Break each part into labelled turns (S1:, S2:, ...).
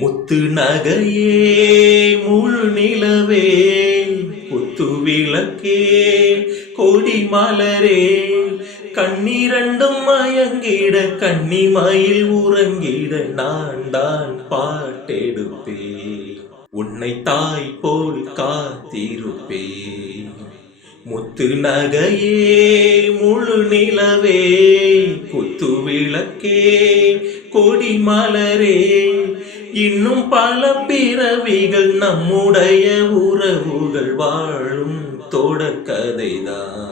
S1: முத்து நகையே முழு நிலவே புத்து விளக்கே கொடி மலரே. கண்ணீரண்டும் மயங்கிட கன்னிமயில் உறங்கிட நான் தான் பாட்டெடுப்பேன். உன்னை தாய் போல் காத்திருப்பேன். முத்து நகையே முழு நிலவே குத்து விளக்கே கொடி மலரே. இன்னும் பல பிறவிகள் நம்முடைய உறவுகள் வாழும் தொடர்கதைதான்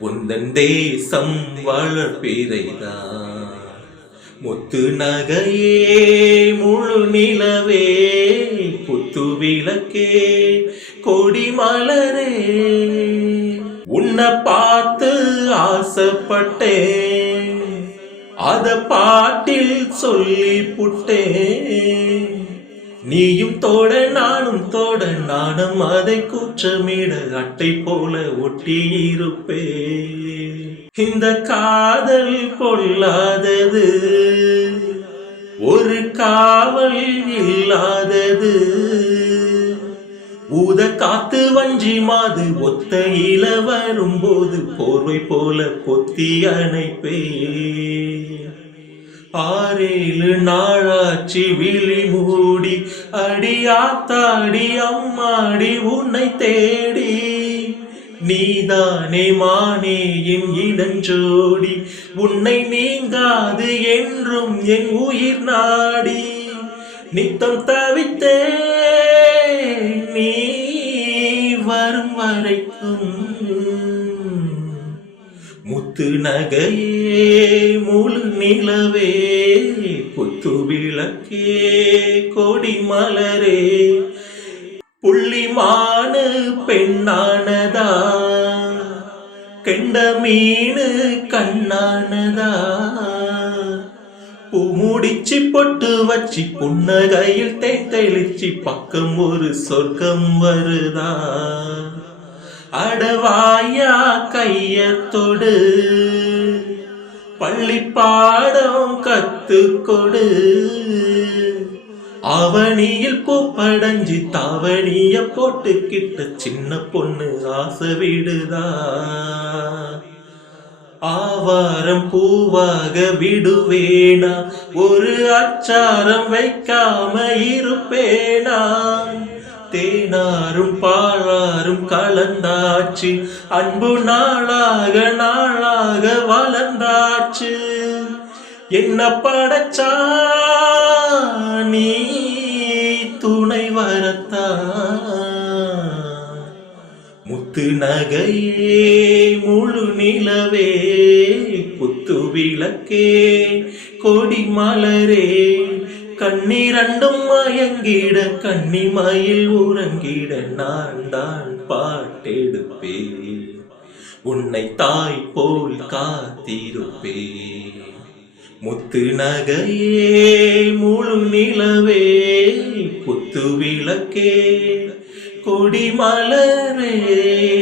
S1: உந்தன் தேசம் வளர்ப்பிறைதான். முத்து நகையே முழு நிலவே புத்து விளக்கே கொடி மலரே. உன்னை பார்த்து ஆசைப்பட்டேன். அத பாட்டில் சொல்லி புட்டே நீயும் தோட நானும் தோட நானும் அதை கூச்சமிட அட்டை போல ஒட்டி இந்த காதல் பொல்லாதது ஒரு காவல் இல்லாதது. ஊத காத்து வஞ்சி மாது வரும் வரும்போது போர்வை போல பொத்தி அணைப்பே ஆறேழு நாளாச்சி விழி மூடி அடியாத்தாடி அம்மாடி உன்னை தேடி. நீதானே மானே என் இடஞ்சோடி உன்னை நீங்காது என்றும் என் உயிர் நாடி. நித்தம் தவித்தே நீ வரும் வரைக்கும் முத்து நகையே முழு நிலவே குத்து விளக்கே கொடி மலரே. புள்ளிமானு பெண்ணானதா கெண்ட மீனு கண்ணானதா. பூ முடிச்சு பொட்டு வச்சி புன்னகையில் தேத்தெழுச்சி பக்கம் ஒரு சொர்க்கம் வருதா? அடவாயா கையத்தொடு பள்ளி பாடம் கத்துக்கொடு அவனியில் பூப்படைஞ்சி தாவணிய போட்டுக்கிட்ட சின்ன பொண்ணு ஆசை விடுதா? ஆவாரம் பூவாக விடுவேனா? ஒரு அச்சாரம் வைக்காம இருப்பேனா? தேனாரும் பாழாரும் கலந்தாச்சு. அன்பு நாளாக நாளாக வளர்ந்தாச்சு. என்ன படைச்சா நீ? நகையே முழு நிலவே குத்து விளக்கே கொடி மலரே. கண்ணீரண்டும் மயங்கிட கண்ணிமயில் உறங்கிட நான் தான் பாட்டெடுப்பேன். உன்னை தாய் போல் காத்திருப்பேன். முத்து நகையே முழு நிலவே புத்து விளக்கே கொடி மலரே.